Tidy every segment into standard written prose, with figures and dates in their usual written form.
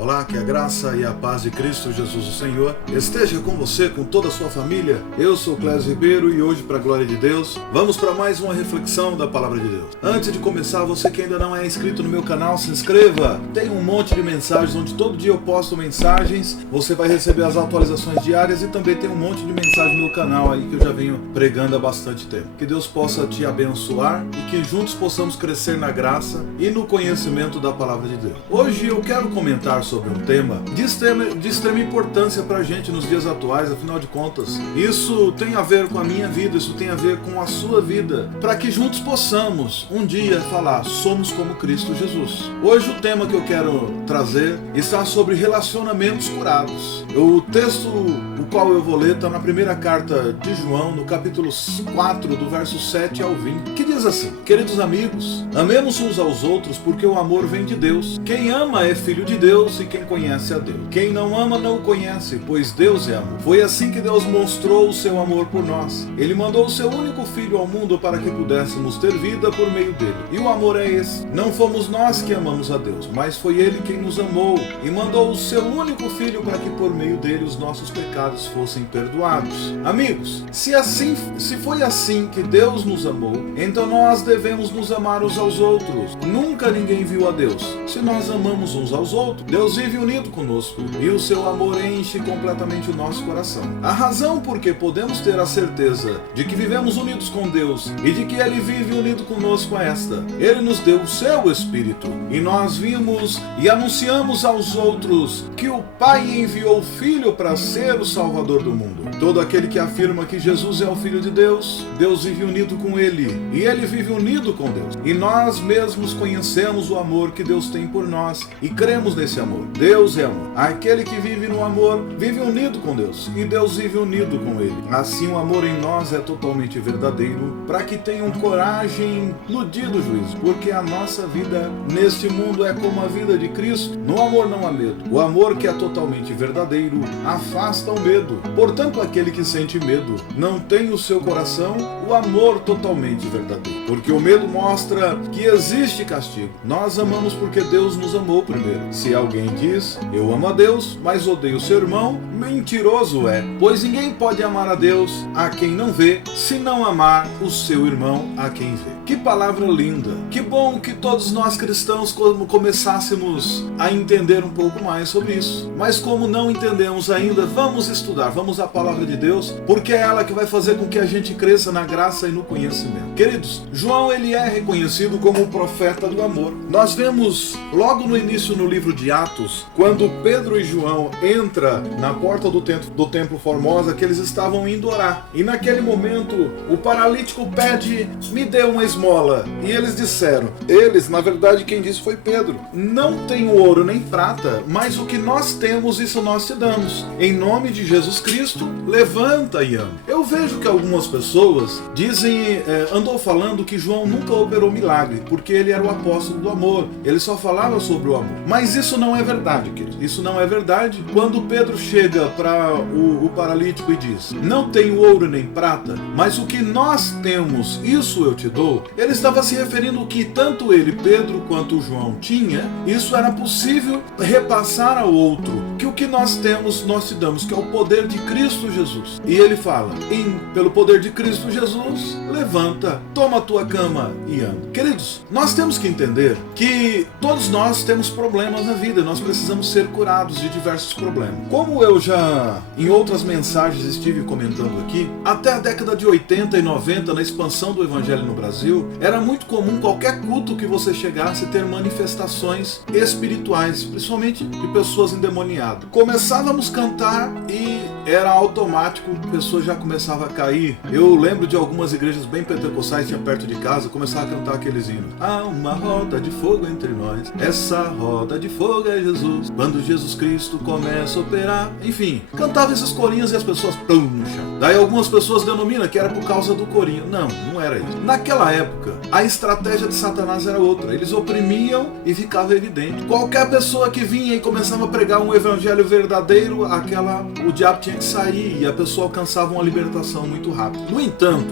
Olá, que a graça e a paz de Cristo Jesus o Senhor esteja com você, com toda a sua família. Eu sou Clésio Ribeiro e hoje, para a glória de Deus, vamos para mais uma reflexão da Palavra de Deus. Antes de começar, você que ainda não é inscrito no meu canal, se inscreva. Tem um monte de mensagens onde todo dia eu posto mensagens. Você vai receber as atualizações diárias e também tem um monte de mensagens no meu canal aí que eu já venho pregando há bastante tempo. Que Deus possa te abençoar e que juntos possamos crescer na graça e no conhecimento da Palavra de Deus. Hoje eu quero comentar sobre um tema de extrema importância para a gente nos dias atuais. Afinal de contas, isso tem a ver com a minha vida, isso tem a ver com a sua vida, para que juntos possamos um dia falar, somos como Cristo Jesus. Hoje o tema que eu quero trazer está sobre relacionamentos curados. O texto o qual eu vou ler está na primeira carta de João, no capítulo 4, do verso 7 ao 20, que diz assim: Queridos amigos, amemos uns aos outros, porque o amor vem de Deus. Quem ama é filho de Deus e quem conhece a Deus. Quem não ama não o conhece, pois Deus é amor. Foi assim que Deus mostrou o seu amor por nós. Ele mandou o seu único filho ao mundo para que pudéssemos ter vida por meio dele. E o amor é esse: não fomos nós que amamos a Deus, mas foi ele quem nos amou e mandou o seu único filho para que por meio dele os nossos pecados fossem perdoados. Amigos, se foi assim que Deus nos amou, então nós devemos nos amar uns aos outros. Nunca ninguém viu a Deus. Se nós amamos uns aos outros, Deus vive unido conosco e o seu amor enche completamente o nosso coração. A razão por que podemos ter a certeza de que vivemos unidos com Deus e de que Ele vive unido conosco é esta: Ele nos deu o seu Espírito e nós vimos e anunciamos aos outros que o Pai enviou o Filho para ser o Salvador do mundo. Todo aquele que afirma que Jesus é o Filho de Deus, Deus vive unido com Ele e Ele vive unido com Deus. E nós mesmos conhecemos o amor que Deus tem por nós e cremos nesse amor. Deus é amor. Aquele que vive no amor vive unido com Deus e Deus vive unido com Ele. Assim o amor em nós é totalmente verdadeiro, para que tenham coragem no dia do juízo, porque a nossa vida neste mundo é como a vida de Cristo. No amor não há medo. O amor que é totalmente verdadeiro afasta o medo. Portanto, aquele que sente medo não tem no seu coração o amor totalmente verdadeiro, porque o medo mostra que existe castigo. Nós amamos porque Deus nos amou primeiro. Se alguém diz, eu amo a Deus, mas odeio seu irmão, mentiroso é, pois ninguém pode amar a Deus a quem não vê, se não amar o seu irmão a quem vê. Que palavra linda! Que bom que todos nós cristãos começássemos a entender um pouco mais sobre isso. Mas como não entendemos ainda, vamos estudar, vamos à palavra de Deus, porque é ela que vai fazer com que a gente cresça na graça e no conhecimento. Queridos, João ele é reconhecido como o profeta do amor. Nós vemos logo no início no livro de Atos, quando Pedro e João entram na porta do templo Formosa, que eles estavam indo orar. E naquele momento, o paralítico pede, me dê uma esmola. E eles disseram, na verdade quem disse foi Pedro, não tenho ouro nem prata, mas o que nós temos, isso nós te damos. Em nome de Jesus Cristo, levanta e anda. Eu vejo que algumas pessoas dizem, andou falando que João nunca operou milagre, porque ele era o apóstolo do amor. Ele só falava sobre o amor. Mas isso não é verdade, querido. Isso não é verdade. Quando Pedro chega para o paralítico e diz, não tenho ouro nem prata, mas o que nós temos, isso eu te dou, ele estava se referindo que tanto ele, Pedro, quanto João tinha, isso era possível repassar ao outro, que o que nós temos, nós te damos, que é o poder de Cristo Jesus. E ele fala, pelo poder de Cristo Jesus, levanta, toma a tua cama e anda. Queridos, nós temos que entender que todos nós temos problemas na vida, nós precisamos ser curados de diversos problemas. Como eu já em outras mensagens estive comentando aqui, até a década de 80 e 90, na expansão do evangelho no Brasil, era muito comum qualquer culto que você chegasse ter manifestações espirituais, principalmente de pessoas endemoniadas. Começávamos a cantar e era automático, a pessoa já começava a cair. Eu lembro de algumas igrejas bem pentecostais, tinha perto de casa, começava a cantar aqueles hinos. Há uma roda de fogo entre nós, essa roda de fogo é Jesus, quando Jesus Cristo começa a operar. Enfim, cantava esses corinhos e as pessoas pum no chão. Daí algumas pessoas denominam que era por causa do corinho. Não, não era isso. Naquela época, a estratégia de Satanás era outra. Eles oprimiam e ficava evidente. Qualquer pessoa que vinha e começava a pregar um evangelho verdadeiro, o diabo tinha tinha que sair e a pessoa alcançava uma libertação muito rápida. No entanto,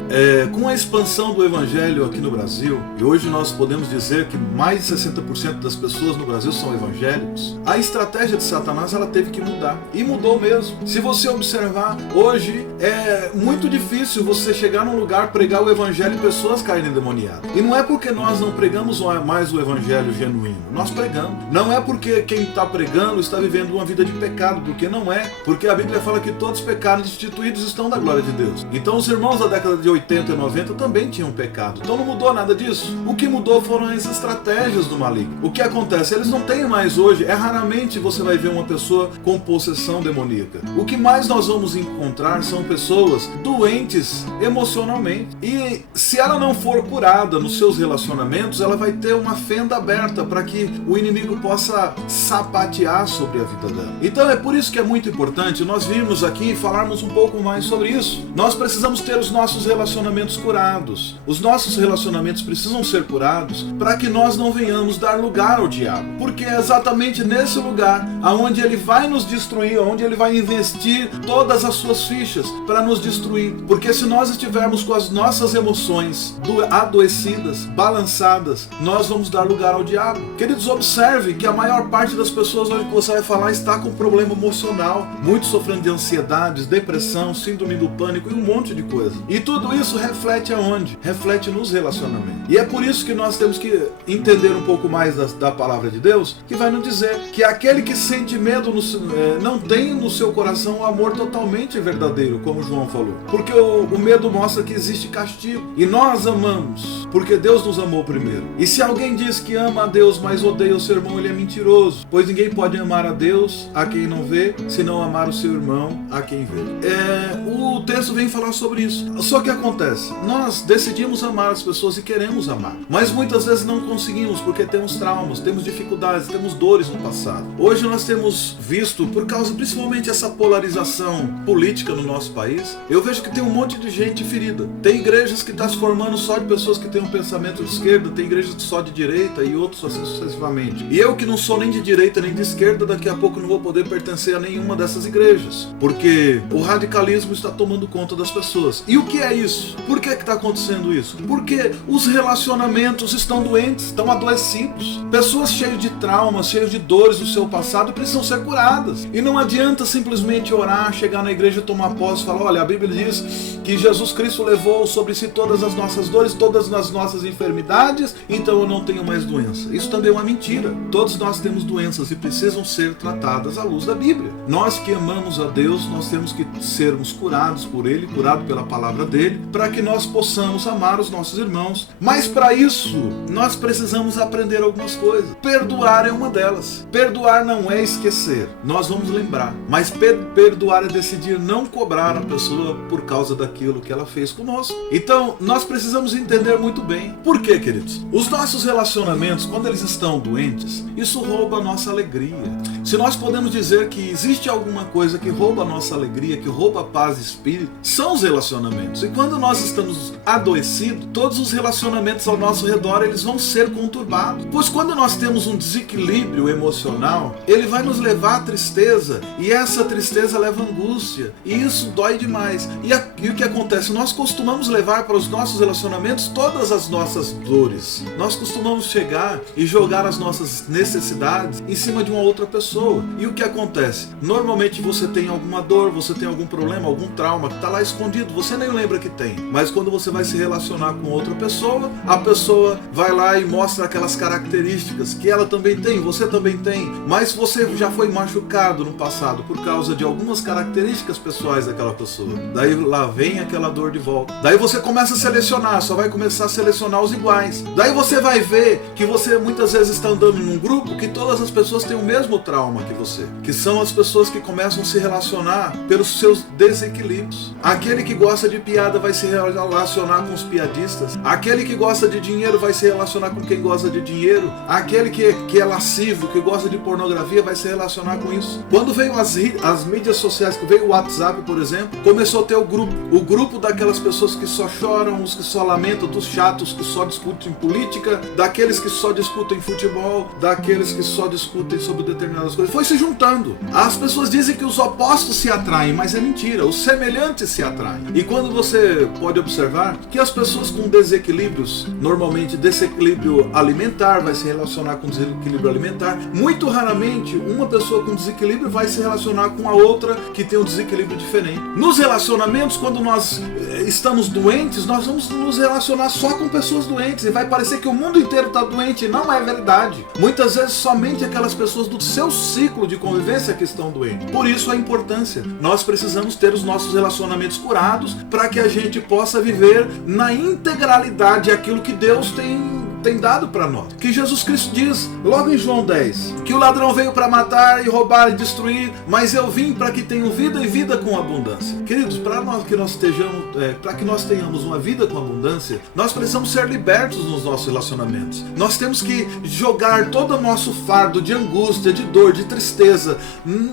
com a expansão do evangelho aqui no Brasil, e hoje nós podemos dizer que mais de 60% das pessoas no Brasil são evangélicos, a estratégia de Satanás ela teve que mudar. E mudou mesmo. Se você observar, hoje é muito difícil você chegar num lugar, pregar o evangelho e pessoas caírem endemoniadas. E não é porque nós não pregamos mais o evangelho genuíno. Nós pregamos. Não é porque quem está pregando está vivendo uma vida de pecado, porque não é. Porque a Bíblia fala que todos pecados destituídos estão da glória de Deus. Então os irmãos da década de 80 e 90 também tinham pecado. Então não mudou nada disso. O que mudou foram as estratégias do maligno. O que acontece? Eles não têm mais hoje, raramente você vai ver uma pessoa com possessão demoníaca. O que mais nós vamos encontrar são pessoas doentes emocionalmente. E se ela não for curada nos seus relacionamentos, ela vai ter uma fenda aberta para que o inimigo possa sapatear sobre a vida dela. Então é por isso que é muito importante nós virmos aqui e falarmos um pouco mais sobre isso. Nós precisamos ter os nossos relacionamentos curados. Os nossos relacionamentos precisam ser curados para que nós não venhamos dar lugar ao diabo. Porque é exatamente nesse lugar aonde ele vai nos destruir, onde ele vai investir todas as suas fichas para nos destruir. Porque se nós estivermos com as nossas emoções adoecidas, balançadas, nós vamos dar lugar ao diabo. Queridos, observe que a maior parte das pessoas hoje que você vai falar está com problema emocional, muitos sofrendo de ansiedades, depressão, síndrome do pânico e um monte de coisa. E tudo isso reflete aonde? Reflete nos relacionamentos. E é por isso que nós temos que entender um pouco mais da palavra de Deus, que vai nos dizer que aquele que sente medo não tem no seu coração o amor totalmente verdadeiro, como João falou. Porque o medo mostra que existe castigo. E nós amamos, porque Deus nos amou primeiro. E se alguém diz que ama a Deus, mas odeia o seu irmão, ele é mentiroso. Pois ninguém pode amar a Deus a quem não vê, se não amar o seu irmão a quem vê. O texto vem falar sobre isso. Só que acontece, nós decidimos amar as pessoas e queremos amar. Mas muitas vezes não conseguimos, porque temos traumas, temos dificuldades, temos dores no passado. Hoje nós temos visto, por causa principalmente essa polarização política no nosso país, eu vejo que tem um monte de gente ferida. Tem igrejas que estão se formando só de pessoas que têm um pensamento de esquerda, tem igrejas só de direita e outros assim sucessivamente. E eu que não sou nem de direita nem de esquerda, daqui a pouco não vou poder pertencer a nenhuma dessas igrejas. Porque o radicalismo está tomando conta das pessoas. E o que é isso? Por que está acontecendo isso? Porque os relacionamentos estão doentes, estão adoecidos. Pessoas cheias de traumas, cheias de dores do seu passado precisam ser curadas. E não adianta simplesmente orar, chegar na igreja, tomar posse e falar: olha, a Bíblia diz que Jesus Cristo levou sobre si todas as nossas dores, todas as nossas enfermidades, então eu não tenho mais doença. Isso também é uma mentira. Todos nós temos doenças e precisam ser tratadas à luz da Bíblia. Nós que amamos a Deus, nós temos que sermos curados por Ele, curados pela palavra dEle, para que nós possamos amar os nossos irmãos. Mas para isso, nós precisamos aprender algumas coisas. Perdoar é uma delas. Perdoar não é esquecer. Nós vamos lembrar. Mas perdoar é decidir não cobrar a pessoa por causa daquilo que ela fez conosco. Então, nós precisamos entender muito bem. Por quê, queridos? Os nossos relacionamentos, quando eles estão doentes, isso rouba a nossa alegria. Se nós podemos dizer que existe alguma coisa que rouba a nossa alegria, que rouba a paz de espírito, são os relacionamentos. E quando nós estamos adoecidos, todos os relacionamentos ao nosso redor, eles vão ser conturbados. Pois quando nós temos um desequilíbrio emocional, ele vai nos levar à tristeza, e essa tristeza leva à angústia, e isso dói demais. E o que acontece? Nós costumamos levar para os nossos relacionamentos todas as nossas dores. Nós costumamos chegar e jogar as nossas necessidades em cima de uma outra pessoa. E o que acontece? Normalmente você tem alguma dor, você tem algum problema, algum trauma que está lá escondido, você nem lembra que tem. Mas quando você vai se relacionar com outra pessoa, a pessoa vai lá e mostra aquelas características que ela também tem, você também tem. Mas você já foi machucado no passado por causa de algumas características pessoais daquela pessoa. Daí lá vem aquela dor de volta. Daí você começa a selecionar, só vai começar a selecionar os iguais. Daí você vai ver que você muitas vezes está andando num grupo que todas as pessoas têm o mesmo trauma que você, que são as pessoas que começam a se relacionar pelos seus desequilíbrios. Aquele que gosta de piada vai se relacionar com os piadistas. Aquele que gosta de dinheiro vai se relacionar com quem gosta de dinheiro. Aquele que é lascivo, que gosta de pornografia, vai se relacionar com isso. Quando veio as mídias sociais, que veio o WhatsApp, por exemplo, começou a ter o grupo daquelas pessoas que só choram, os que só lamentam, dos chatos que só discutem política, daqueles que só discutem futebol, daqueles que só discutem sobre determinadas coisas. Foi se juntando. As pessoas dizem que os opostos opostos se atraem, mas é mentira, os semelhantes se atraem. E quando você pode observar que as pessoas com desequilíbrios, normalmente desequilíbrio alimentar vai se relacionar com desequilíbrio alimentar, muito raramente uma pessoa com desequilíbrio vai se relacionar com a outra que tem um desequilíbrio diferente. Nos relacionamentos, quando nós estamos doentes, nós vamos nos relacionar só com pessoas doentes e vai parecer que o mundo inteiro está doente, e não é verdade. Muitas vezes somente aquelas pessoas do seu ciclo de convivência que estão doentes. Por isso a importância. Nós precisamos ter os nossos relacionamentos curados para que a gente possa viver na integralidade aquilo que Deus tem dado para nós. Que Jesus Cristo diz, logo em João 10, que o ladrão veio para matar e roubar e destruir, mas eu vim para que tenham vida e vida com abundância. Queridos, para que nós tenhamos uma vida com abundância, nós precisamos ser libertos nos nossos relacionamentos. Nós temos que jogar todo o nosso fardo de angústia, de dor, de tristeza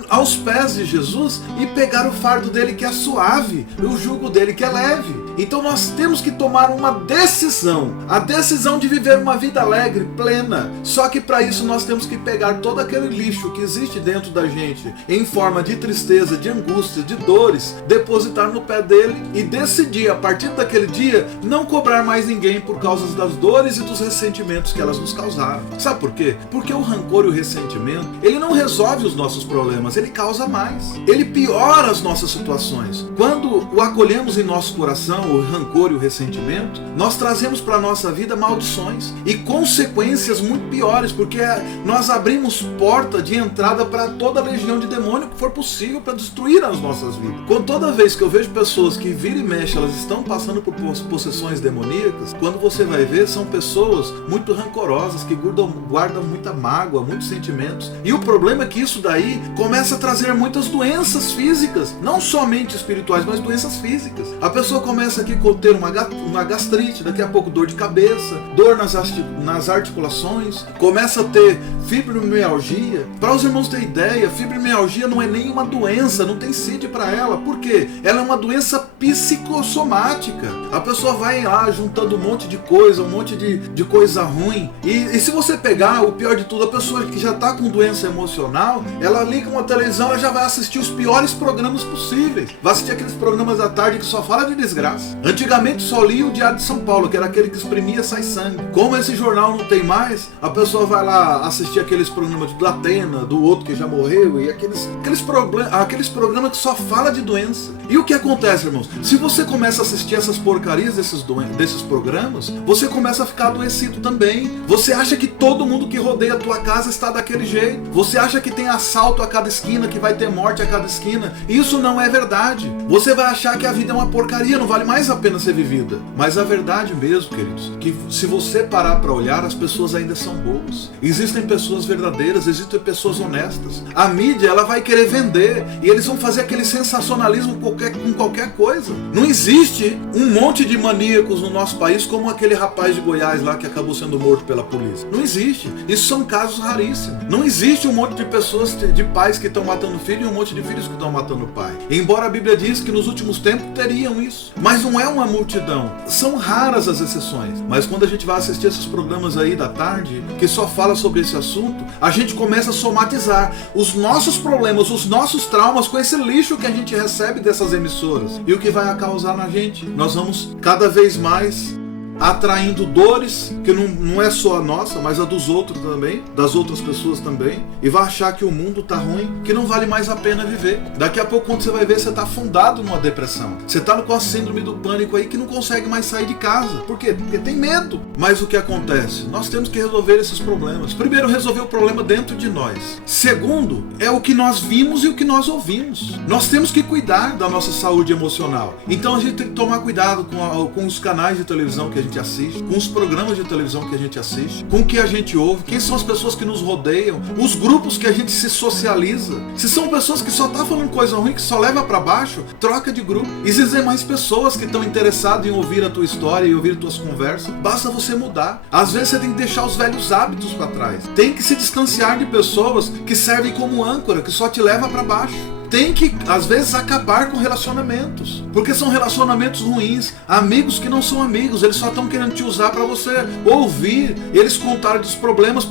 aos pés de Jesus e pegar o fardo dele que é suave, e o jugo dele que é leve. Então nós temos que tomar uma decisão, a decisão de viver uma vida alegre, plena. Só que para isso nós temos que pegar todo aquele lixo que existe dentro da gente, em forma de tristeza, de angústia, de dores, depositar no pé dele e decidir a partir daquele dia não cobrar mais ninguém por causa das dores e dos ressentimentos que elas nos causaram. Sabe por quê? Porque o rancor e o ressentimento, ele não resolve os nossos problemas, ele causa mais. Ele piora as nossas situações. Quando o acolhemos em nosso coração, o rancor e o ressentimento, nós trazemos para a nossa vida maldições e consequências muito piores, porque nós abrimos porta de entrada para toda a legião de demônio que for possível para destruir as nossas vidas. Toda vez que eu vejo pessoas que vira e mexe, elas estão passando por possessões demoníacas, quando você vai ver, são pessoas muito rancorosas, que guardam muita mágoa, muitos sentimentos. E o problema é que isso daí começa a trazer muitas doenças físicas, não somente espirituais, mas doenças físicas. A pessoa começa aqui a ter uma gastrite, daqui a pouco dor de cabeça, dor nas articulações, começa a ter fibromialgia. Para os irmãos terem ideia, fibromialgia não é nenhuma doença, não tem CID para ela. Por quê? Ela é uma doença psicossomática. A pessoa vai lá juntando um monte de coisa, um monte de coisa ruim. E se você pegar, o pior de tudo, a pessoa que já está com doença emocional, ela liga uma televisão, ela já vai assistir os piores programas possíveis. Vai assistir aqueles programas da tarde que só fala de desgraça. Antigamente só lia o Diário de São Paulo, que era aquele que exprimia sai sangue. Como esse jornal não tem mais, a pessoa vai lá assistir aqueles programas do Atena, do outro que já morreu, e aqueles programas que só fala de doença. E o que acontece, irmãos? Se você começa a assistir essas porcarias desses programas, você começa a ficar adoecido também. Você acha que todo mundo que rodeia a tua casa está daquele jeito. Você acha que tem assalto a cada esquina, que vai ter morte a cada esquina. Isso não é verdade. Você vai achar que a vida é uma porcaria, não vale mais a pena ser vivida. Mas a verdade mesmo, queridos, que se você parar para olhar, as pessoas ainda são boas. Existem pessoas verdadeiras, existem pessoas honestas. A mídia, ela vai querer vender e eles vão fazer aquele sensacionalismo com qualquer coisa. Não existe um monte de maníacos no nosso país como aquele rapaz de Goiás lá que acabou sendo morto pela polícia. Não existe. Isso são casos raríssimos. Não existe um monte de pessoas, de pais que estão matando filho e um monte de filhos que estão matando o pai. Embora a Bíblia diz que nos últimos tempos teriam isso. Mas não é uma multidão. São raras as exceções. Mas quando a gente vai assistir esses programas aí da tarde, que só fala sobre esse assunto, a gente começa a somatizar os nossos problemas, os nossos traumas com esse lixo que a gente recebe dessas emissoras. E o que vai causar na gente? Nós vamos cada vez mais atraindo dores, que não é só a nossa, mas a dos outros também, das outras pessoas também, e vai achar que o mundo tá ruim, que não vale mais a pena viver. Daqui a pouco, quando você vai ver, você tá afundado numa depressão. Você tá com a síndrome do pânico aí, que não consegue mais sair de casa. Por quê? Porque tem medo. Mas o que acontece? Nós temos que resolver esses problemas. Primeiro, resolver o problema dentro de nós. Segundo, é o que nós vimos e o que nós ouvimos. Nós temos que cuidar da nossa saúde emocional. Então a gente tem que tomar cuidado com os canais de televisão que a gente assiste, com os programas de televisão que a gente assiste, com o que a gente ouve, quem são as pessoas que nos rodeiam, os grupos que a gente se socializa. Se são pessoas que só tá falando coisa ruim, que só leva para baixo, troca de grupo. Existem mais pessoas que estão interessadas em ouvir a tua história e ouvir tuas conversas. Basta você mudar. Às vezes você tem que deixar os velhos hábitos para trás. Tem que se distanciar de pessoas que servem como âncora, que só te leva para baixo. tem que, às vezes, acabar com relacionamentos. Porque são relacionamentos ruins. Amigos que não são amigos. Eles só estão querendo te usar para você ouvir eles contarem dos problemas.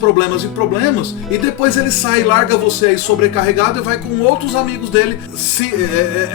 E depois ele sai e larga você aí sobrecarregado e vai com outros amigos dele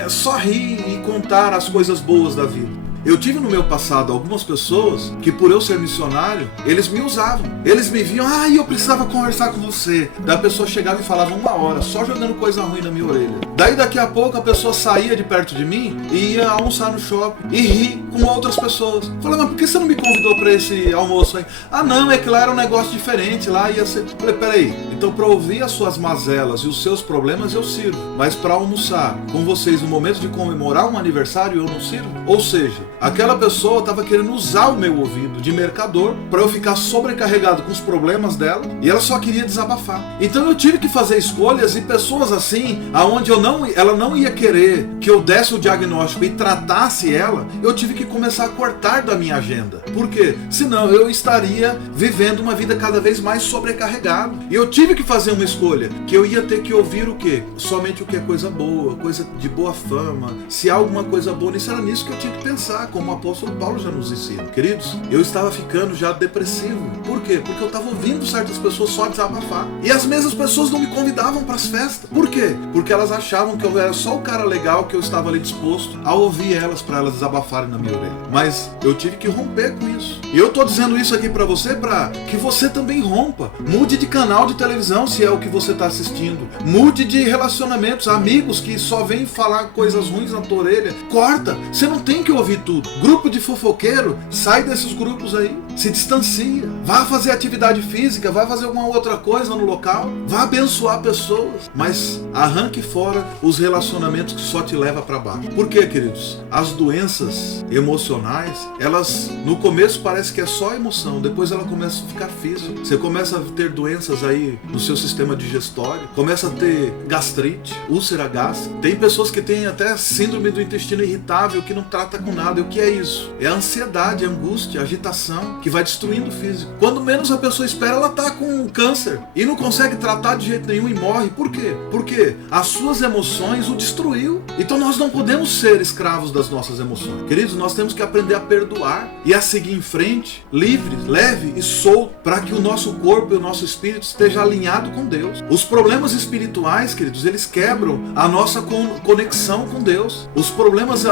só rir e contar as coisas boas da vida. Eu tive no meu passado algumas pessoas que, por eu ser missionário, eles me usavam. Eles me viam, eu precisava conversar com você. Daí a pessoa chegava e falava 1 hora, só jogando coisa ruim na minha orelha. Daí daqui a pouco a pessoa saía de perto de mim e ia almoçar no shopping e rir com outras pessoas. Falei, mas por que você não me convidou para esse almoço aí? Não, é que lá era um negócio diferente, lá ia ser... Falei, peraí, então para ouvir as suas mazelas e os seus problemas eu sirvo, mas para almoçar com vocês no momento de comemorar um aniversário eu não sirvo? Ou seja, aquela pessoa estava querendo usar o meu ouvido de mercador para eu ficar sobrecarregado com os problemas dela e ela só queria desabafar. Então eu tive que fazer escolhas e pessoas assim, aonde ela não ia querer que eu desse o diagnóstico e tratasse ela, eu tive que começar a cortar da minha agenda. Por quê? Senão eu estaria vivendo uma vida cada vez mais sobrecarregada. E eu tive que fazer uma escolha, que eu ia ter que ouvir o quê? Somente o que é coisa boa, coisa de boa fama. Se há alguma coisa boa nisso, era nisso que eu tinha que pensar, como o apóstolo Paulo já nos ensina. Queridos, eu estava ficando já depressivo. Por quê? Porque eu estava ouvindo certas pessoas só desabafar. E as mesmas pessoas não me convidavam para as festas. Por quê? Porque elas achavam que eu era só o cara legal, que eu estava ali disposto a ouvir elas para elas desabafarem na minha orelha. Mas eu tive que romper com isso. E eu estou dizendo isso aqui para você para que você também rompa. Mude de canal de televisão se é o que você está assistindo. Mude de relacionamentos, amigos que só vêm falar coisas ruins na tua orelha. Corta. Você não tem que ouvir tudo. Grupo de fofoqueiro, sai desses grupos aí. Se distancia. Vá fazer atividade física, vá fazer alguma outra coisa no local. Vá abençoar pessoas. Mas arranque fora os relacionamentos que só te levam para baixo. Por quê, queridos? As doenças emocionais, elas no começo parece que é só emoção, depois ela começa a ficar física. Você começa a ter doenças aí no seu sistema digestório, começa a ter gastrite, úlcera gástrica. Tem pessoas que têm até síndrome do intestino irritável que não trata com nada. E o que é isso? É a ansiedade, a angústia, a agitação que vai destruindo o físico. Quando menos a pessoa espera, ela tá com câncer e não consegue tratar de jeito nenhum e morre. Por quê? Porque as suas emoções o destruiu. Então nós não podemos ser escravos das nossas emoções. Queridos, nós temos que aprender a perdoar e a seguir em frente, livre, leve e solto, para que o nosso corpo e o nosso espírito esteja alinhado com Deus. Os problemas espirituais, queridos, eles quebram a nossa conexão com Deus. Os problemas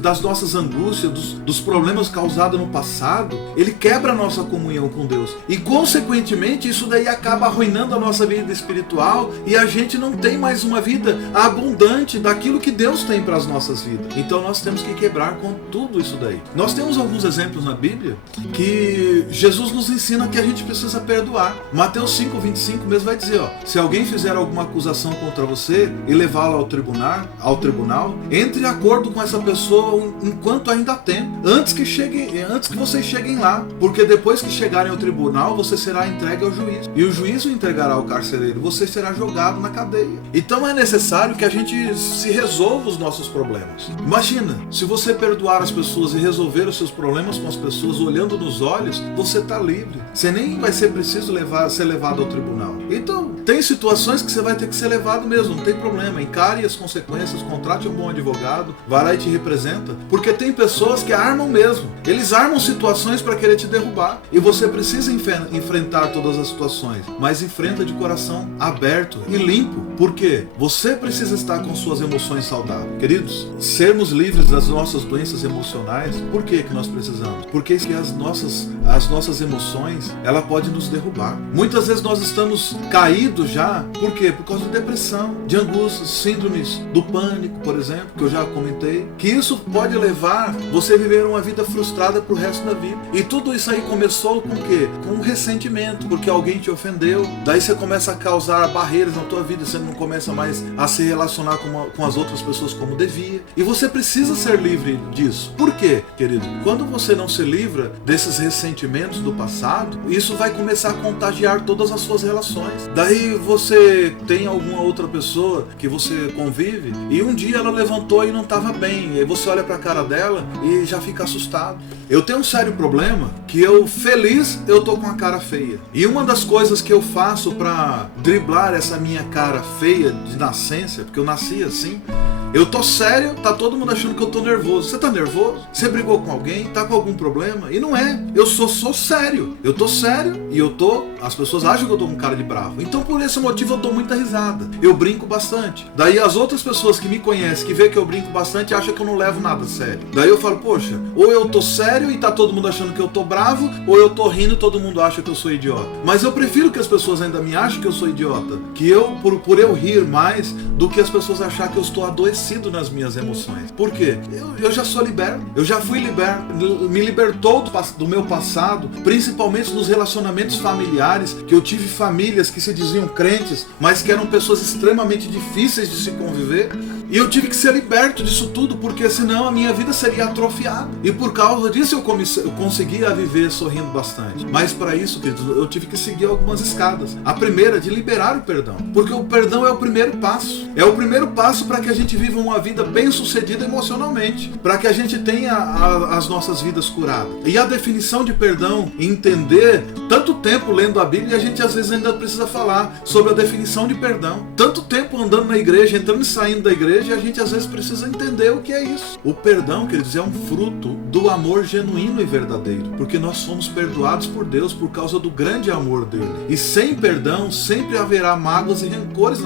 das nossas angústias, dos problemas causados no passado, ele quebra a nossa comunhão com Deus. E consequentemente isso daí acaba arruinando a nossa vida espiritual e a gente não tem mais uma vida abundante daquilo que Deus tem para as nossas vidas. Então nós temos que quebrar com tudo isso daí. Nós temos alguns exemplos na Bíblia que Jesus nos ensina que a gente precisa perdoar. Mateus 5:25 mesmo vai dizer, se alguém fizer alguma acusação contra você e levá-la ao tribunal, entre de acordo com essa pessoa enquanto ainda há tempo, antes que vocês cheguem lá, porque depois que chegarem ao tribunal, você será entregue ao juiz, e o juiz o entregará ao carcereiro, você será jogado na cadeia. Então é necessário que a gente se resolva os nossos problemas. Imagina, se você perdoar as pessoas e resolver os seus problemas com as pessoas olhando nos olhos, você está livre. Você nem vai ser preciso ser levado ao tribunal. Então, tem situações que você vai ter que ser levado mesmo, não tem problema. Encare as consequências, contrate um bom advogado, vai lá e te representa. Porque tem pessoas que armam mesmo. Eles armam situações para querer te derrubar. E você precisa enfrentar todas as situações, mas enfrenta de coração aberto e limpo. Por quê? Você precisa estar com suas emoções saudáveis. Queridos, sermos livres das nossas doenças emocionais, por que nós precisamos? Porque as nossas emoções, ela pode nos derrubar. Muitas vezes nós estamos caídos já, por quê? Por causa de depressão, de angústia, síndromes do pânico, por exemplo, que eu já comentei, que isso pode levar você a viver uma vida frustrada pro resto da vida. E tudo isso aí começou com o quê? Com um ressentimento, porque alguém te ofendeu, daí você começa a causar barreiras na tua vida, você não começa mais a se relacionar com as outras pessoas como devia, e você precisa ser livre disso. Por quê, querido? Quando você não se livra desses ressentimentos do passado, isso vai começar a contagiar todas as suas relações. Daí você tem alguma outra pessoa que você convive, e um dia ela levantou e não estava bem, e aí você olha pra cara dela e já fica assustado. Eu tenho um sério problema problema que eu, feliz, eu tô com a cara feia. E uma das coisas que eu faço pra driblar essa minha cara feia de nascença, porque eu nasci assim, eu tô sério, tá todo mundo achando que eu tô nervoso. Você tá nervoso? Você brigou com alguém? Tá com algum problema? E não é. Eu sou sério. Eu tô sério e as pessoas acham que eu tô com cara de bravo. Então por esse motivo eu dou muita risada. Eu brinco bastante. Daí as outras pessoas que me conhecem, que vê que eu brinco bastante, acham que eu não levo nada a sério. Daí eu falo, poxa, ou eu tô sério e tá todo mundo achando que eu tô bravo, ou eu tô rindo e todo mundo acha que eu sou idiota. Mas eu prefiro que as pessoas ainda me achem que eu sou idiota, que eu, por eu rir mais, do que as pessoas achar que eu estou adoecido nas minhas emoções. Por quê? Eu já sou liberto. Eu já fui liberto. Me libertou do meu passado, principalmente nos relacionamentos familiares, que eu tive famílias que se diziam crentes, mas que eram pessoas extremamente difíceis de se conviver. E eu tive que ser liberto disso tudo, porque senão a minha vida seria atrofiada. E por causa disso eu conseguia viver sorrindo bastante. Mas para isso, queridos, eu tive que seguir algumas escadas. A primeira, de liberar o perdão. Porque o perdão é o primeiro passo. É o primeiro passo para que a gente viva uma vida bem sucedida emocionalmente. Para que a gente tenha as nossas vidas curadas. E a definição de perdão, entender, tanto tempo lendo a Bíblia, e a gente às vezes ainda precisa falar sobre a definição de perdão. Tanto tempo andando na igreja, entrando e saindo da igreja, e a gente às vezes precisa entender o que é isso. O perdão, queridos, é um fruto do amor genuíno e verdadeiro, porque nós fomos perdoados por Deus por causa do grande amor dele. E sem perdão sempre haverá mágoas e rancores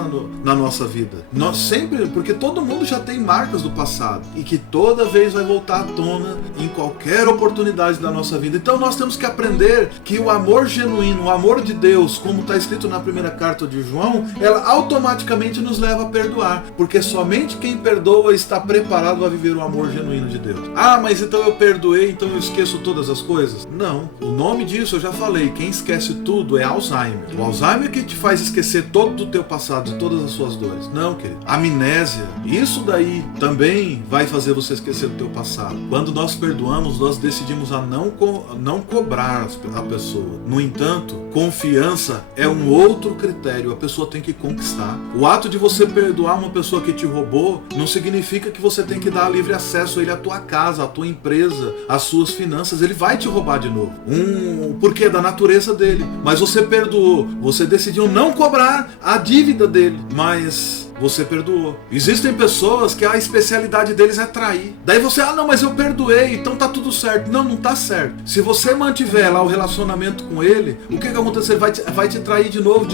na nossa vida. Nós sempre, porque todo mundo já tem marcas do passado e que toda vez vai voltar à tona em qualquer oportunidade da nossa vida. Então nós temos que aprender que o amor genuíno, o amor de Deus, como está escrito na primeira carta de João, ela automaticamente nos leva a perdoar, porque somente quem perdoa está preparado a viver o amor genuíno de Deus. Ah, mas então eu perdoei, então eu esqueço todas as coisas? Não. O nome disso eu já falei, quem esquece tudo é Alzheimer. O Alzheimer que te faz esquecer todo o teu passado e todas as suas dores. Não, querido. Amnésia. Isso daí também vai fazer você esquecer do teu passado. Quando nós perdoamos, nós decidimos a não cobrar a pessoa. No entanto, confiança é um outro critério. A pessoa tem que conquistar. O ato de você perdoar uma pessoa que te roubou não significa que você tem que dar livre acesso a ele, à tua casa, à tua empresa, às suas finanças. Ele vai te roubar de novo. Porque é da natureza dele. Mas você perdoou. Você decidiu não cobrar a dívida dele. Mas você perdoou. Existem pessoas que a especialidade deles é trair. Daí você, não, mas eu perdoei, então tá tudo certo. Não, não tá certo. Se você mantiver lá o relacionamento com ele, o que acontecer? Ele vai te trair de novo,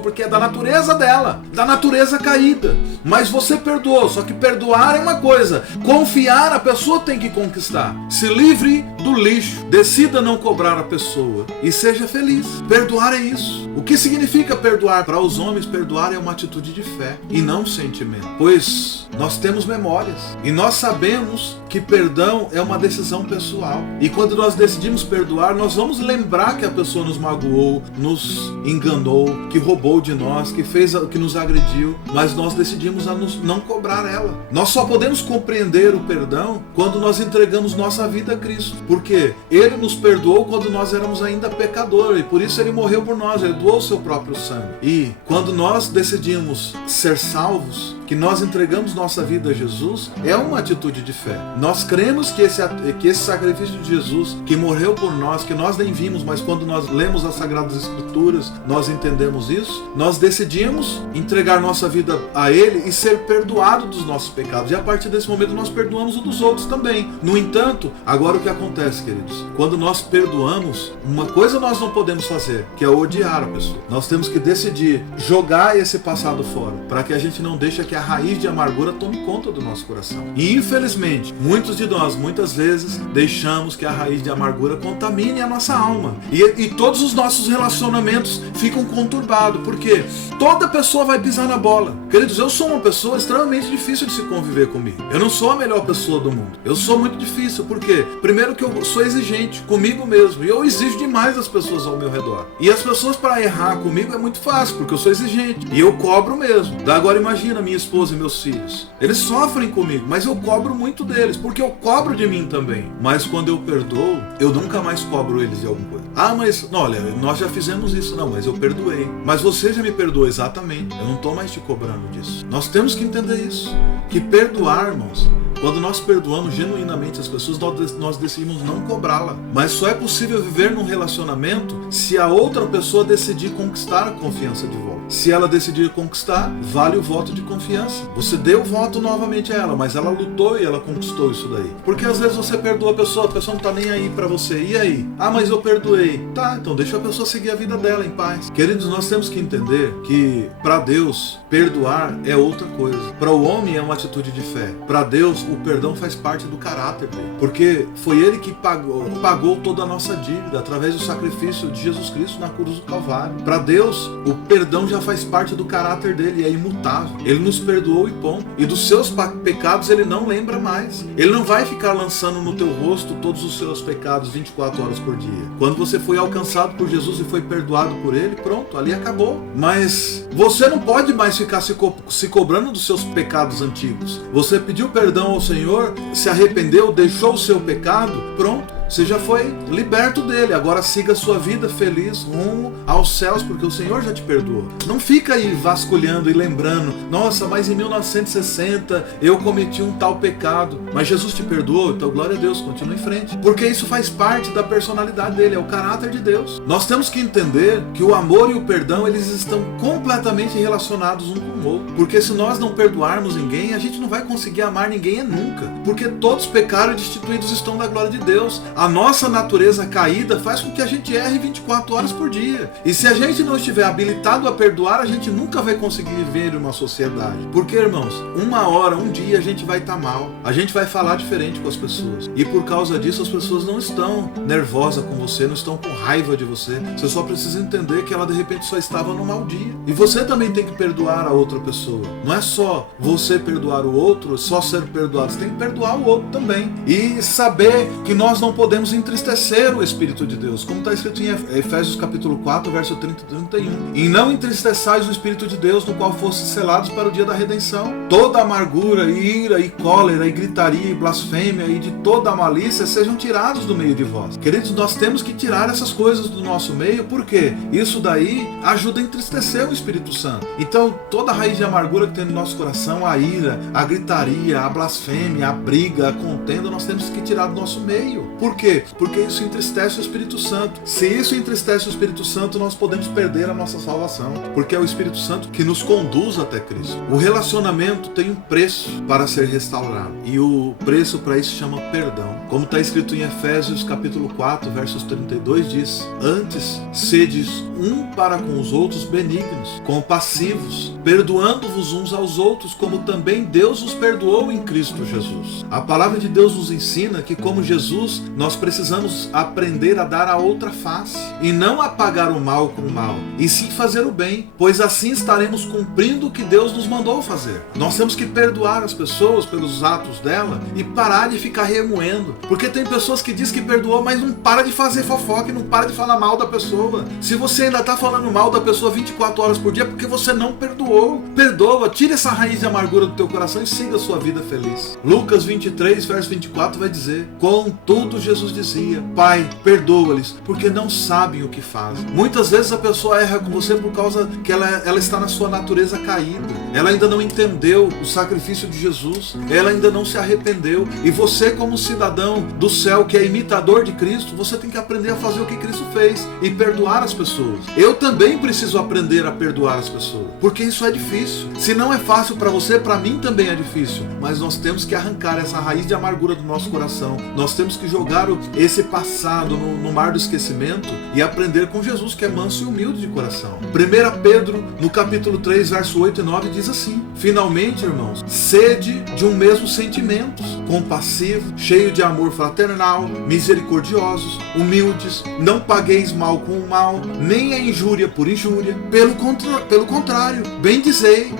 porque é da natureza dela, da natureza caída. Mas você perdoou, só que perdoar é uma coisa, confiar a pessoa tem que conquistar. Se livre do lixo, decida não cobrar a pessoa e seja feliz. Perdoar é isso. O que significa perdoar? Para os homens, perdoar é uma atitude de fé e não sentimento, pois nós temos memórias e nós sabemos que perdão é uma decisão pessoal, e quando nós decidimos perdoar, nós vamos lembrar que a pessoa nos magoou, nos enganou, que roubou de nós, que nos agrediu, mas nós decidimos não cobrar ela. Nós só podemos compreender o perdão quando nós entregamos nossa vida a Cristo, porque Ele nos perdoou quando nós éramos ainda pecadores, e por isso Ele morreu por nós, Ele doou o seu próprio sangue. E quando nós decidimos ser salvos, que nós entregamos nossa vida a Jesus, é uma atitude de fé. Nós cremos que esse sacrifício de Jesus, que morreu por nós, que nós nem vimos, mas quando nós lemos as Sagradas Escrituras, nós entendemos isso. Nós decidimos entregar nossa vida a Ele e ser perdoado dos nossos pecados. E a partir desse momento nós perdoamos um dos outros também. No entanto, agora o que acontece, queridos? Quando nós perdoamos, uma coisa nós não podemos fazer, que é odiar a pessoa. Nós temos que decidir jogar esse passado fora, para que a gente não deixe que a raiz de amargura tome conta do nosso coração. E infelizmente, muitos de nós, muitas vezes, deixamos que a raiz de amargura contamine a nossa alma. E todos os nossos relacionamentos ficam conturbados, porque toda pessoa vai pisar na bola. Queridos, eu sou uma pessoa extremamente difícil de se conviver comigo. Eu não sou a melhor pessoa do mundo. Eu sou muito difícil, porque primeiro que eu sou exigente comigo mesmo, e eu exijo demais das pessoas ao meu redor. E as pessoas, para errar comigo, é muito fácil, porque eu sou exigente. E eu cobro mesmo. Agora imagina minha esposa e meus filhos. Eles sofrem comigo, mas eu cobro muito deles, porque eu cobro de mim também. Mas quando eu perdoo, eu nunca mais cobro eles de alguma coisa. Ah, mas, não, olha, nós já fizemos isso. Não, mas eu perdoei. Mas você já me perdoou, exatamente. Eu não estou mais te cobrando disso. Nós temos que entender isso. Que perdoar, irmãos, Quando nós perdoamos genuinamente as pessoas, nós decidimos não cobrá-la. Mas só é possível viver num relacionamento se a outra pessoa decidir conquistar a confiança de volta. Se ela decidir conquistar, vale o voto de confiança. Você deu o voto novamente a ela, mas ela lutou e ela conquistou isso daí. Porque às vezes você perdoa a pessoa não tá nem aí pra você. E aí? Ah, mas eu perdoei. Tá, então deixa a pessoa seguir a vida dela em paz. Queridos, nós temos que entender que para Deus, perdoar é outra coisa. Para o homem é uma atitude de fé. Para Deus, o perdão faz parte do caráter dele. Porque foi ele que pagou toda a nossa dívida através do sacrifício de Jesus Cristo na cruz do Calvário. Para Deus, o perdão já faz parte do caráter dele, é imutável. Ele nos perdoou e ponto. E dos seus pecados ele não lembra mais. Ele não vai ficar lançando no teu rosto todos os seus pecados 24 horas por dia. Quando você foi alcançado por Jesus e foi perdoado por ele, pronto, ali acabou. Mas você não pode mais ficar se cobrando dos seus pecados antigos. Você pediu perdão ao Senhor, se arrependeu, deixou o seu pecado, pronto. Você já foi liberto dele. Agora siga a sua vida feliz rumo aos céus, porque o Senhor já te perdoou. Não fica aí vasculhando e lembrando, nossa, mas em 1960 eu cometi um tal pecado. Mas Jesus te perdoou, então glória a Deus, continua em frente. Porque isso faz parte da personalidade dele, é o caráter de Deus. Nós temos que entender que o amor e o perdão, eles estão completamente relacionados um com o outro. Porque se nós não perdoarmos ninguém, a gente não vai conseguir amar ninguém nunca. Porque todos pecaram e destituídos estão da glória de Deus. A nossa natureza caída faz com que a gente erre 24 horas por dia. E se a gente não estiver habilitado a perdoar, a gente nunca vai conseguir viver uma sociedade. Porque, irmãos, uma hora, um dia a gente vai estar mal. A gente vai falar diferente com as pessoas. E por causa disso as pessoas não estão nervosas com você, não estão com raiva de você. Você só precisa entender que ela de repente só estava num mau dia. E você também tem que perdoar a outra pessoa. Não é só você perdoar o outro, só ser perdoado. Você tem que perdoar o outro também. E saber que nós não podemos entristecer o Espírito de Deus, como está escrito em Efésios capítulo 4, verso 30 e 31. E não entristeçais o Espírito de Deus, no qual fostes selados para o dia da redenção. Toda amargura, e ira, e cólera, e gritaria, e blasfêmia, e de toda a malícia sejam tirados do meio de vós. Queridos, nós temos que tirar essas coisas do nosso meio, porque isso daí ajuda a entristecer o Espírito Santo. Então, toda a raiz de amargura que tem no nosso coração, a ira, a gritaria, a blasfêmia, a briga, a contenda, nós temos que tirar do nosso meio. Por quê? Porque isso entristece o Espírito Santo. Se isso entristece o Espírito Santo, nós podemos perder a nossa salvação, porque é o Espírito Santo que nos conduz até Cristo. O relacionamento tem um preço para ser restaurado, e o preço para isso chama perdão. Como está escrito em Efésios capítulo 4, versos 32, diz: antes, sedes um para com os outros benignos, compassivos, perdoando-vos uns aos outros, como também Deus os perdoou em Cristo Jesus. A palavra de Deus nos ensina que, como Jesus, nós precisamos aprender a dar a outra face, e não apagar o mal com o mal, e sim fazer o bem, pois assim estaremos cumprindo o que Deus nos mandou fazer. Nós temos que perdoar as pessoas pelos atos dela e parar de ficar remoendo, porque tem pessoas que dizem que perdoou, mas não para de fazer fofoca e não para de falar mal da pessoa. Se você ainda está falando mal da pessoa 24 horas por dia, é porque você não perdoou. Perdoa, tira essa raiz de amargura do teu coração e siga a sua vida feliz. Lucas 23, verso 24 vai dizer: contudo Jesus dizia: Pai, perdoa-lhes, porque não sabem o que fazem. Muitas vezes a pessoa erra com você por causa que ela está na sua natureza caída. Ela ainda não entendeu o sacrifício de Jesus, ela ainda não se arrependeu. E você, como cidadão do céu, que é imitador de Cristo, você tem que aprender a fazer o que Cristo fez e perdoar as pessoas. Eu também preciso aprender a perdoar as pessoas, porque isso é difícil. Se não é fácil para você, para mim também é difícil. Mas nós temos que arrancar essa raiz de amargura do nosso coração. Nós temos que jogar esse passado no mar do esquecimento e aprender com Jesus, que é manso e humilde de coração. 1 Pedro, no capítulo 3, verso 8 e 9, diz assim: finalmente, irmãos, sede de um mesmo sentimento, compassivo, cheio de amor fraternal, misericordiosos, humildes, não pagueis mal com o mal, nem a injúria por injúria. Pelo contrário, bem dizei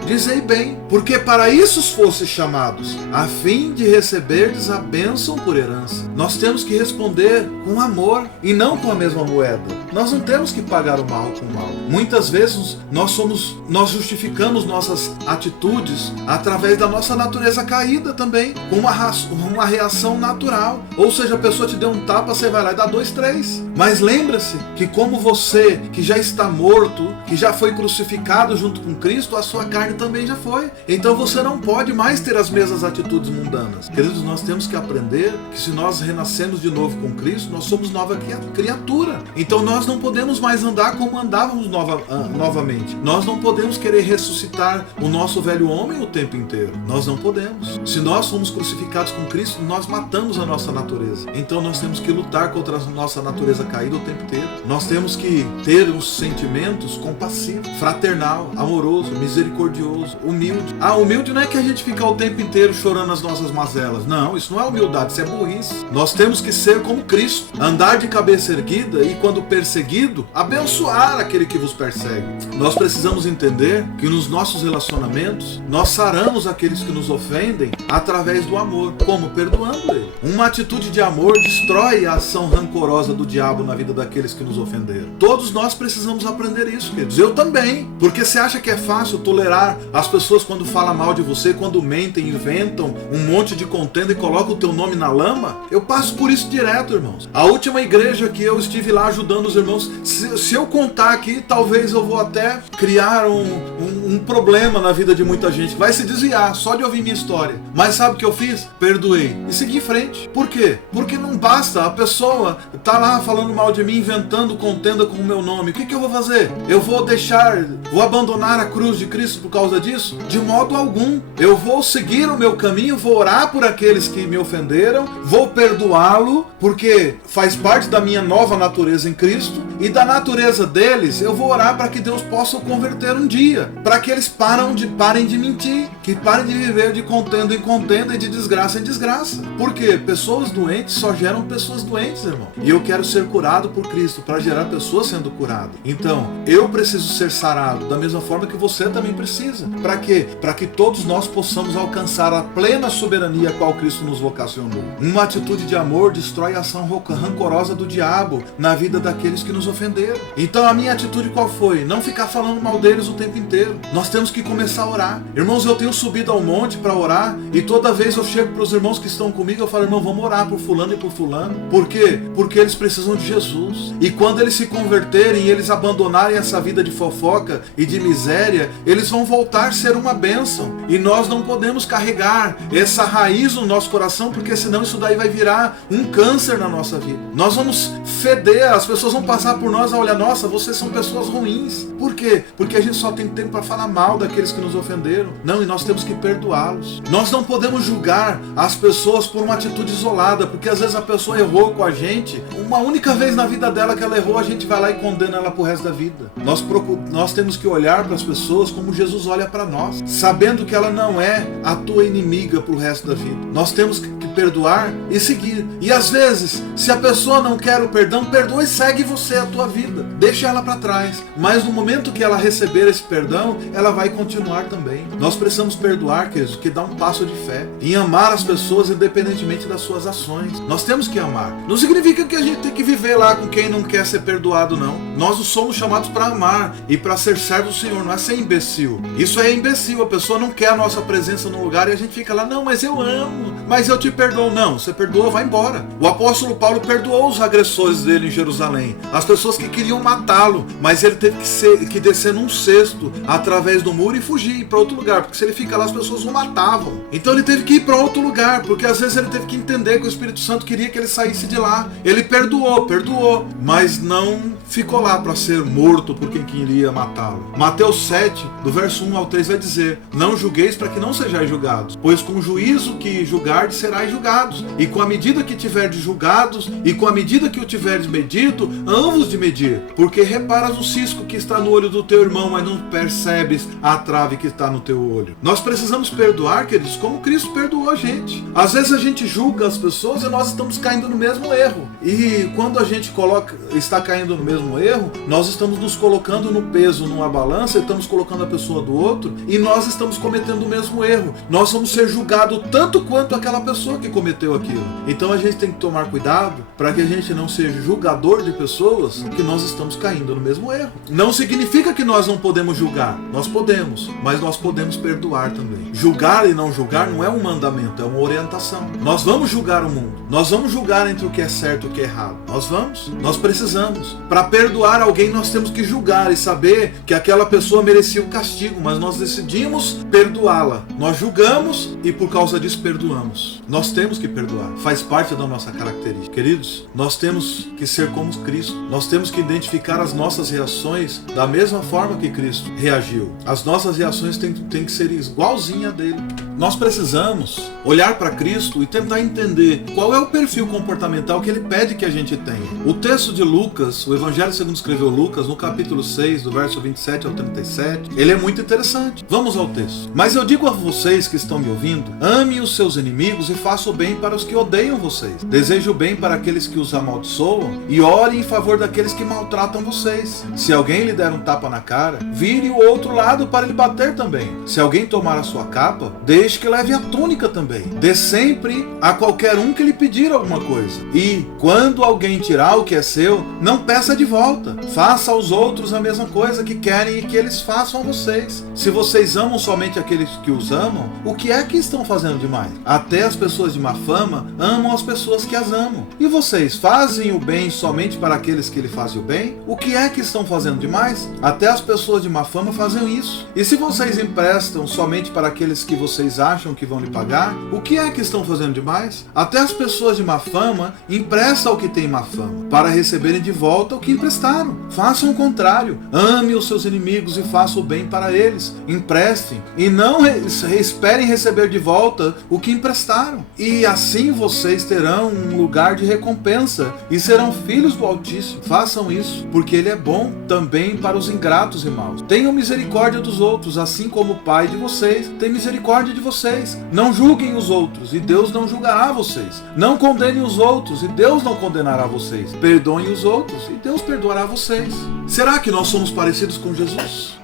bem, porque para isso fostes chamados, a fim de receberdes a bênção por herança. Nós temos que responder com amor e não com a mesma moeda. Nós não temos que pagar o mal com o mal. Muitas vezes nós justificamos nossas atitudes através da nossa natureza caída também, com uma reação natural. Ou seja, a pessoa te deu um tapa, você vai lá e dá 2, 3. Mas lembra-se que como você, que já está morto, que já foi crucificado junto com Cristo, a sua carne também já foi. Então você não pode mais ter as mesmas atitudes mundanas. Queridos, nós temos que aprender que se nós renascemos de novo com Cristo, nós somos nova criatura. Então nós não podemos mais andar como andávamos novamente. Nós não podemos querer ressuscitar o nosso velho homem o tempo inteiro. Nós não podemos. Se nós fomos crucificados com Cristo, nós matamos a nossa natureza. Então nós temos que lutar contra a nossa natureza caída o tempo inteiro. Nós temos que ter os sentimentos compassivos, fraternal, amoroso, misericordioso, humilde. Humilde não é que a gente fica o tempo inteiro chorando as nossas mazelas. Não, isso não é humildade, isso é burrice. Nós temos que ser como Cristo, andar de cabeça erguida e, quando perseguido, abençoar aquele que vos persegue. Nós precisamos entender que nos nossos relacionamentos, nós saramos aqueles que nos ofendem através do amor. Como? Perdoando ele. Uma atitude de amor destrói a ação rancorosa do diabo na vida daqueles que nos ofenderam. Todos nós precisamos aprender isso, queridos. Eu também. Porque você acha que é fácil tolerar as pessoas quando falam mal de você, quando mentem, inventam um monte de contenda e colocam o teu nome na lama? Eu passo por isso direto, irmãos. A última igreja que eu estive lá ajudando os irmãos, se eu contar aqui, talvez eu vou até criar um problema na vida de muita gente. Vai se desviar só de ouvir minha história. Mas sabe o que eu fiz? Perdoei e segui em frente. Por quê? Porque não basta a pessoa tá lá falando mal de mim, inventando contenda com o meu nome. O que eu vou fazer? Eu vou abandonar a cruz de Cristo por causa disso? De modo algum. Eu vou seguir o meu caminho, vou orar por aqueles que me ofenderam, vou perdoá-lo, porque faz parte da minha nova natureza em Cristo, e da natureza deles eu vou orar para que Deus possa o converter um dia, para que eles parem de mentir, que parem de viver de contenda em contenda e de desgraça em desgraça. Porque pessoas doentes só geram pessoas doentes, irmão. E eu quero ser curado por Cristo para gerar pessoas sendo curadas. Então, eu preciso ser sarado da mesma forma que você também precisa. Para quê? Para que todos nós possamos alcançar a plena soberania a qual Cristo nos vocacionou. Uma atitude de amor destrói a ação rancorosa do diabo na vida daqueles que nos ofenderam. Então a minha atitude qual foi? Não ficar falando mal deles o tempo inteiro. Nós temos que começar a orar. Irmãos, eu tenho subido ao monte para orar, e toda vez eu chego para os irmãos que estão comigo, eu falo: irmão, vamos orar por fulano e por fulano. Por quê? Porque eles precisam de Jesus. E quando eles se converterem e eles abandonarem essa vida de fofoca e de miséria, eles vão voltar a ser uma bênção. E nós não podemos carregar essa raiz no nosso coração, porque senão isso daí vai virar um câncer na nossa vida. Nós vamos feder, as pessoas vão passar por nós a olhar: nossa, vocês são pessoas ruins. Por quê? Porque a gente só tem tempo para falar mal daqueles que nos ofenderam. Não, e nós temos que perdoá-los. Nós não podemos julgar as pessoas por uma atitude isolada, porque às vezes a pessoa errou com a gente, uma única vez na vida dela que ela errou, a gente vai lá e condena ela pro resto da vida. Nós temos que olhar para as pessoas como Jesus olha para nós, sabendo que ela não é a tua inimiga pro resto da vida. Nós temos que perdoar e seguir. E às vezes, se a pessoa não quer o perdão, perdoa e segue você a tua vida. Deixa ela para trás. Mas no momento que ela receber esse perdão, ela vai continuar também. Nós precisamos perdoar, queridos, que dá um passo de fé em amar as pessoas independentemente das suas ações. Nós temos que amar. Não significa que a gente tem que viver lá com quem não quer ser perdoado, não. Nós somos chamados para amar e para ser servo do Senhor, não é ser imbecil. Isso é imbecil. A pessoa não quer a nossa presença no lugar e a gente fica lá: não, mas eu amo, mas eu te perdoo. Não, você perdoa, vai embora. O apóstolo Paulo perdoou os agressores dele em Jerusalém, as pessoas que queriam matá-lo, mas ele teve que descer num cesto através do muro e fugir para outro lugar, porque se ele fica lá as pessoas o matavam. Então ele teve que ir para outro lugar, porque às vezes ele teve que entender que o Espírito Santo queria que ele saísse de lá. Ele perdoou, mas não ficou lá para ser morto por quem queria matá-lo. Mateus 7, do verso 1 ao 3 vai dizer: não julgueis para que não sejais julgados, pois com o juízo que julgardes serais julgados, e com a medida que tiverdes julgados, e com a medida que o tiverdes medido, hão-vos de medir. Porque reparas o cisco que está no olho do teu irmão, mas não percebes a trave que está no teu olho. Nós precisamos perdoar, queridos, como Cristo perdoou a gente. Às vezes a gente julga as pessoas e nós estamos caindo no mesmo erro. E quando a gente está caindo no mesmo erro, nós estamos nos colocando no peso, numa balança, e estamos colocando a pessoa do outro, e nós estamos cometendo o mesmo erro. Nós vamos ser julgados tanto quanto aquela pessoa que cometeu aquilo. Então a gente tem que tomar cuidado para que a gente não seja julgador de pessoas que nós estamos caindo no mesmo erro. Não significa que nós não podemos julgar. Nós podemos, mas nós podemos perdoar também. Julgar e não julgar não é um mandamento, é uma orientação. Nós vamos julgar o mundo. Nós vamos julgar entre o que é certo e o que é errado. Nós vamos. Nós precisamos. Para perdoar alguém, nós temos que julgar e saber que aquela pessoa merecia o castigo, mas nós decidimos perdoá-la. Nós julgamos e por causa disso perdoamos. Nós temos que perdoar. Faz parte da nossa característica. Queridos, nós temos que ser como Cristo. Nós temos que identificar as nossas reações da mesma forma que Cristo reagiu. As nossas reações têm que ser igualzinha a dele. Nós precisamos olhar para Cristo e tentar entender qual é o perfil comportamental que ele pede que a gente tenha. O texto de Lucas, o Evangelho segundo escreveu Lucas, no capítulo 6, do verso 27 ao 37, ele é muito interessante. Vamos ao texto. Mas eu digo a vocês que estão me ouvindo, ame os seus inimigos e faça o bem para os que odeiam vocês. Deseje o bem para aqueles que os amaldiçoam e ore em favor daqueles que maltratam vocês. Se alguém lhe der um tapa na cara, vire o outro lado para lhe bater também. Se alguém tomar a sua capa, deixe que leve a túnica também. Dê sempre a qualquer um que lhe pedir alguma coisa. E, quando alguém tirar o que é seu, não peça de volta. Faça aos outros a mesma coisa que querem e que eles façam a vocês. Se vocês amam somente aqueles que os amam, o que é que estão fazendo demais? Até as pessoas de má fama amam as pessoas que as amam. E vocês fazem o bem somente para aqueles que lhe fazem o bem? O que é que estão fazendo demais? Até as pessoas de má fama fazem isso. E se vocês emprestam somente para aqueles que vocês acham que vão lhe pagar, o que é que estão fazendo demais? Até as pessoas de má fama emprestam ao que tem má fama, para receberem de volta o que emprestaram. Façam o contrário. Ame os seus inimigos e façam o bem para eles. Emprestem e não esperem receber de volta o que emprestaram. E assim vocês terão um lugar de recompensa e serão filhos do Altíssimo. Façam isso, porque Ele é bom também para os ingratos e maus. Tenham misericórdia dos outros, assim como o Pai de vocês tem misericórdia de vocês. Não julguem os outros, e Deus não julgará vocês. Não condenem os outros, e Deus não condenará vocês. Perdoem os outros, e Deus perdoará vocês. Será que nós somos parecidos com Jesus?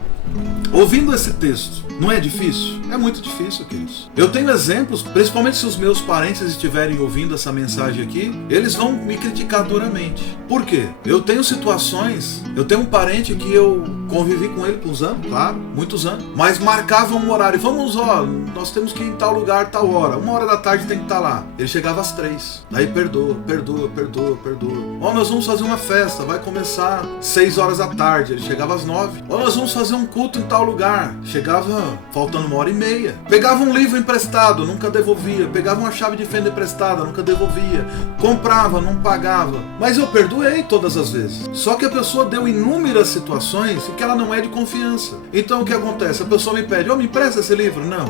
Ouvindo esse texto, não é difícil? É muito difícil, queridos. Eu tenho exemplos, principalmente se os meus parentes estiverem ouvindo essa mensagem aqui, eles vão me criticar duramente. Por quê? Eu tenho situações, eu tenho um parente que eu convivi com ele por uns anos, claro, muitos anos, mas marcava um horário. Vamos, nós temos que ir em tal lugar, tal hora. 1h da tarde tem que estar lá. Ele chegava às 3. Daí perdoa. Nós vamos fazer uma festa, vai começar 6 horas da tarde. Ele chegava às 9. Nós vamos fazer um culto em tal lugar. Chegava faltando 1h30. Pegava um livro emprestado, nunca devolvia. Pegava uma chave de fenda emprestada, nunca devolvia. Comprava, não pagava. Mas eu perdoei todas as vezes. Só que a pessoa deu inúmeras situações que ela não é de confiança. Então o que acontece? A pessoa me pede, me empresta esse livro? Não.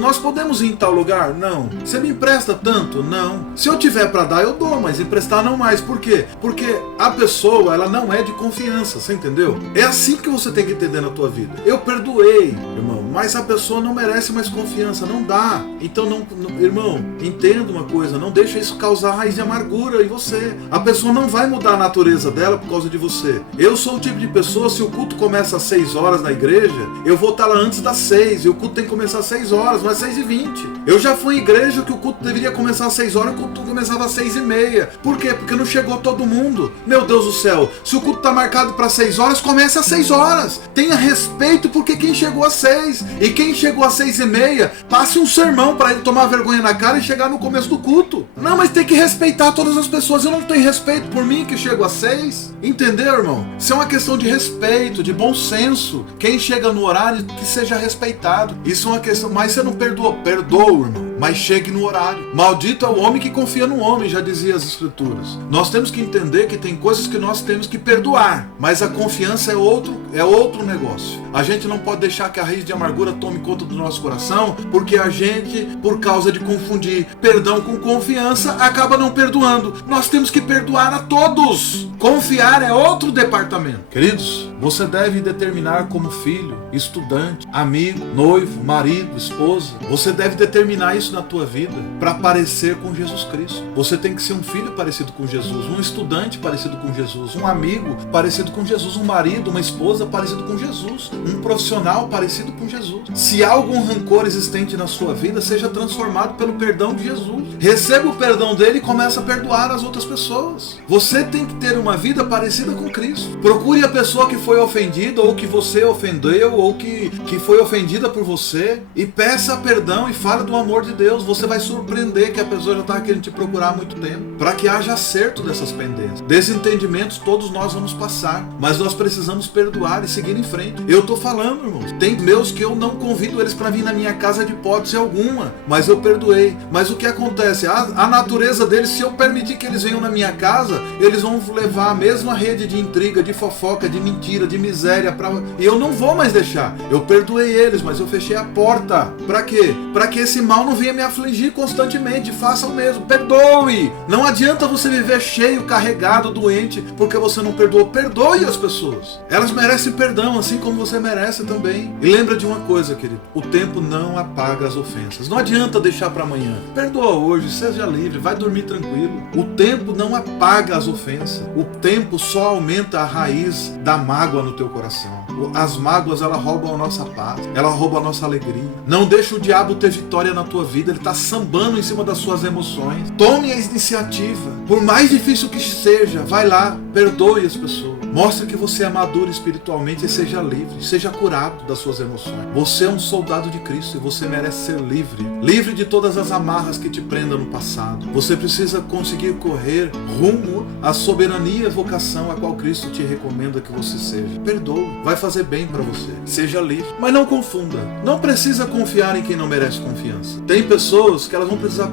Nós podemos ir em tal lugar? Não. Você me empresta tanto? Não. Se eu tiver para dar, eu dou, mas emprestar não mais. Por quê? Porque a pessoa, ela não é de confiança, você entendeu? É assim que você tem que entender na tua vida. Eu perdoei, irmão, mas a pessoa não merece mais confiança, não dá. Então, irmão, entenda uma coisa, não deixa isso causar raiz de amargura em você. A pessoa não vai mudar a natureza dela por causa de você. Eu sou o tipo de pessoa, se o culto começa às 6 horas na igreja, eu vou estar lá antes das 6, e o culto tem que começar às 6 horas, não é 6h20. Eu já fui em igreja que o culto deveria começar às 6 horas, e o culto começava às 6h30. Por quê? Porque não chegou todo mundo. Meu Deus do céu, se o culto está marcado para 6 horas, comece às 6 horas. Tenha respeito porque quem chegou às 6 e quem chegou às 6h30, passe um sermão para ele tomar vergonha na cara e chegar no começo do culto. Não, mas tem que respeitar todas as pessoas. Eu não tenho respeito por mim que chego às 6. Entendeu, irmão? Isso é uma questão de respeito, de bom senso. Quem chega no horário, que seja respeitado. Isso é uma questão, mas você não perdoa. Perdoa, irmão, mas chegue no horário. Maldito é o homem que confia no homem, já dizia as escrituras. Nós temos que entender que tem coisas que nós temos que perdoar, mas a confiança é outro negócio. A gente não pode deixar que a raiz de amargura tome conta do nosso coração, porque a gente, por causa de confundir perdão com confiança, acaba não perdoando. Nós temos que perdoar a todos. Confiar é outro departamento. Queridos, você deve determinar como filho, estudante, amigo, noivo, marido, esposa. Você deve determinar isso isso na tua vida para parecer com Jesus Cristo. Você tem que ser um filho parecido com Jesus, um estudante parecido com Jesus, um amigo parecido com Jesus, um marido, uma esposa parecido com Jesus, um profissional parecido com Jesus. Se há algum rancor existente na sua vida, seja transformado pelo perdão de Jesus. Receba o perdão dele e comece a perdoar as outras pessoas. Você tem que ter uma vida parecida com Cristo. Procure a pessoa que foi ofendida, ou que você ofendeu, ou que foi ofendida por você, e peça perdão e fale do amor de Deus. Você vai surpreender que a pessoa já está querendo te procurar há muito tempo, para que haja acerto dessas pendências. Desentendimentos todos nós vamos passar, mas nós precisamos perdoar e seguir em frente. Eu estou falando, irmãos, tem meus que eu não convido eles para vir na minha casa de hipótese alguma, mas eu perdoei. Mas o que acontece? A natureza deles, se eu permitir que eles venham na minha casa, eles vão levar a mesma rede de intriga, de fofoca, de mentira, de miséria, e eu não vou mais deixar. Eu perdoei eles, mas eu fechei a porta. Para quê? Para que esse mal não venha me afligir constantemente. Faça o mesmo, perdoe. Não adianta você viver cheio, carregado, doente, porque você não perdoou. Perdoe as pessoas. Elas merecem perdão, assim como você merece também. E lembra de uma coisa, querido: o tempo não apaga as ofensas. Não adianta deixar para amanhã. Perdoa hoje, seja livre, vai dormir tranquilo. O tempo não apaga as ofensas. O tempo só aumenta a raiz da mágoa no teu coração. As mágoas, elas roubam a nossa paz, ela rouba a nossa alegria. Não deixa o diabo ter vitória na tua vida. Ele está sambando em cima das suas emoções. Tome a iniciativa. Por mais difícil que seja, vai lá, perdoe as pessoas. Mostre que você é maduro espiritualmente e seja livre, seja curado das suas emoções. Você é um soldado de Cristo e você merece ser livre. Livre de todas as amarras que te prendam no passado. Você precisa conseguir correr rumo à soberania e vocação a qual Cristo te recomenda que você seja. Perdoe, vai fazer bem para você. Seja livre, mas não confunda. Não precisa confiar em quem não merece confiança. Tem pessoas que elas vão precisar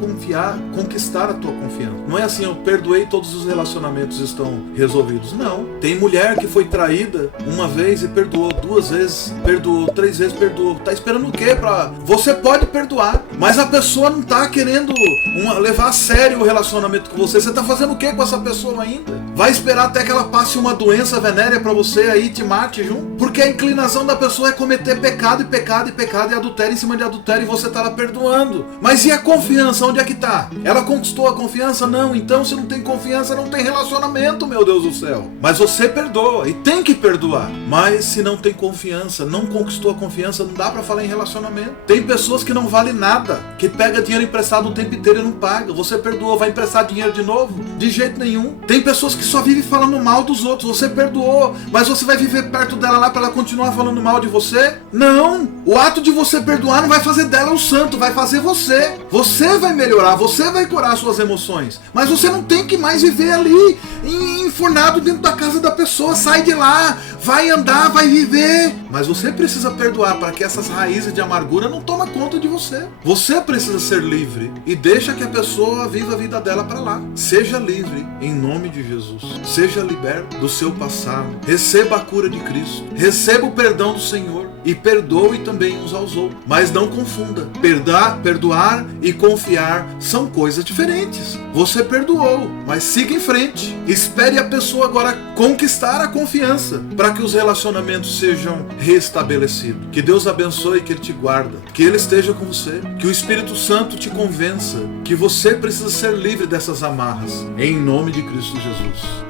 conquistar a tua confiança. Não é assim: eu perdoei, todos os relacionamentos estão resolvidos. Não. Tem mulher que foi traída uma vez e perdoou, 2 vezes perdoou, 3 vezes perdoou. Tá esperando o quê? Você pode perdoar, mas a pessoa não tá querendo levar a sério o relacionamento com você. Você tá fazendo o quê com essa pessoa ainda? Vai esperar até que ela passe uma doença venérea para você aí te mate junto? Porque a inclinação da pessoa é cometer pecado, e pecado, e pecado, e adultério em cima de adultério, e você tá lá perdoando. Mas e a confiança? Onde é que tá? Ela conquistou a confiança? Não. Então, se não tem confiança, não tem relacionamento, meu Deus do céu. Mas você perdoa, e tem que perdoar. Mas se não tem confiança, não conquistou a confiança, não dá pra falar em relacionamento. Tem pessoas que não valem nada, que pega dinheiro emprestado o tempo inteiro e não paga. Você perdoou, vai emprestar dinheiro de novo? De jeito nenhum. Tem pessoas que só vivem falando mal dos outros. Você perdoou, mas você vai viver perto dela lá pra ela continuar falando mal de você? Não! O ato de você perdoar não vai fazer dela um santo, vai fazer você. Você vai melhorar, você vai curar suas emoções. Mas você não tem que mais viver ali, enfurnado dentro da casa da pessoa. Sai de lá, vai andar, vai viver. Mas você precisa perdoar para que essas raízes de amargura não tomem conta de você. Você precisa ser livre e deixa que a pessoa viva a vida dela para lá. Seja livre em nome de Jesus. Seja liberto do seu passado. Receba a cura de Cristo. Receba o perdão do Senhor e perdoe também uns aos outros. Mas não confunda. Perdoar e confiar são coisas diferentes. Você perdoou, mas siga em frente. Espere a pessoa agora conquistar a confiança para que os relacionamentos sejam restabelecidos. Que Deus abençoe e que Ele te guarda. Que Ele esteja com você. Que o Espírito Santo te convença que você precisa ser livre dessas amarras. Em nome de Cristo Jesus.